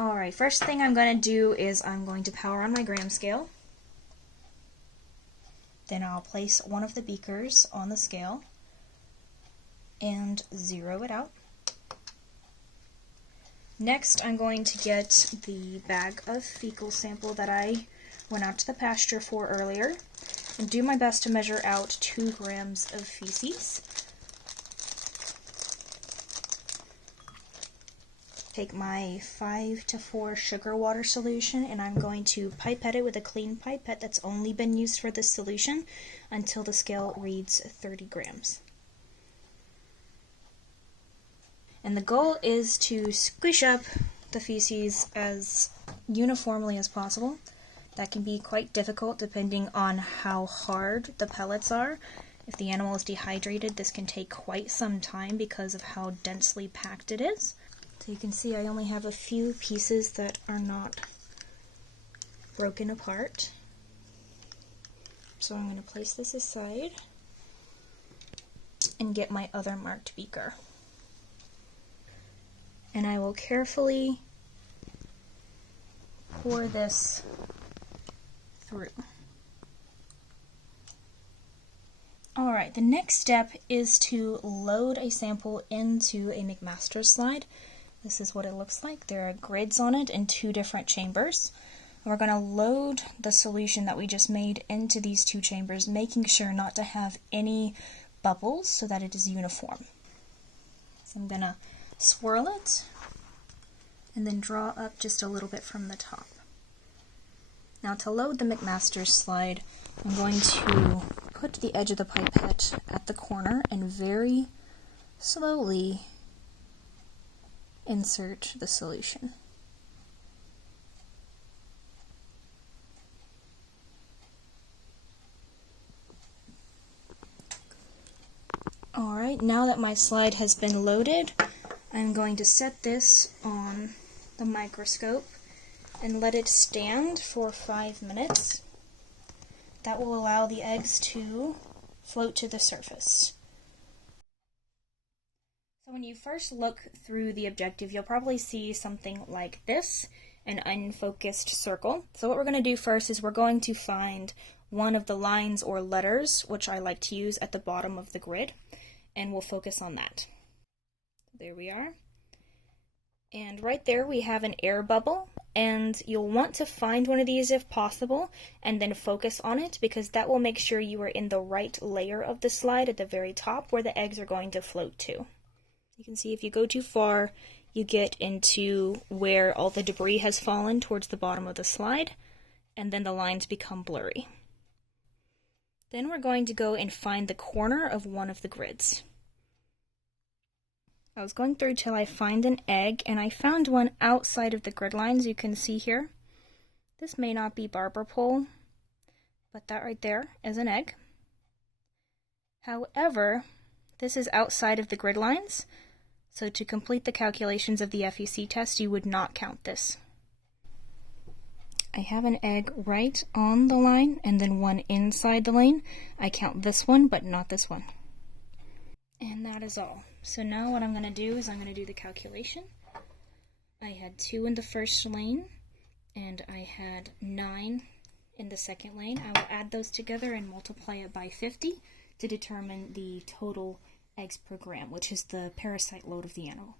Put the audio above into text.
Alright, first thing I'm going to do is I'm going to power on my gram scale. Then I'll place one of the beakers on the scale and zero it out. Next, I'm going to get the bag of fecal sample that I went out to the pasture for earlier and do my best to measure out 2 grams of feces. Take my 5 to 4 sugar water solution and I'm going to pipette it with a clean pipette that's only been used for this solution until the scale reads 30 grams. And the goal is to squish up the feces as uniformly as possible. That can be quite difficult depending on how hard the pellets are. If the animal is dehydrated, this can take quite some time because of how densely packed it is. So you can see I only have a few pieces that are not broken apart. So I'm going to place this aside and get my other marked beaker. And I will carefully pour this through. Alright, the next step is to load a sample into a McMaster slide. This is what it looks like. There are grids on it in 2 different chambers. We're going to load the solution that we just made into these 2 chambers, making sure not to have any bubbles so that it is uniform. So I'm going to swirl it and then draw up just a little bit from the top. Now to load the McMaster slide, I'm going to put the edge of the pipette at the corner and very slowly insert the solution. Alright, now that my slide has been loaded, I'm going to set this on the microscope and let it stand for 5 minutes. That will allow the eggs to float to the surface. So when you first look through the objective, you'll probably see something like this, an unfocused circle. So what we're going to do first is we're going to find one of the lines or letters, which I like to use at the bottom of the grid, and we'll focus on that. There we are. And right there we have an air bubble, and you'll want to find one of these if possible and then focus on it, because that will make sure you are in the right layer of the slide at the very top where the eggs are going to float to. You can see if you go too far, you get into where all the debris has fallen towards the bottom of the slide, and then the lines become blurry. Then we're going to go and find the corner of one of the grids. I was going through till I find an egg, and I found one outside of the grid lines, you can see here. This may not be barber pole, but that right there is an egg. However, this is outside of the grid lines, so to complete the calculations of the FEC test, you would not count this. I have an egg right on the line, and then one inside the lane. I count this one, but not this one. And that is all. So now what I'm going to do is I'm going to do the calculation. I had 2 in the first lane, and I had 9 in the second lane. I will add those together and multiply it by 50 to determine the total eggs per gram, which is the parasite load of the animal.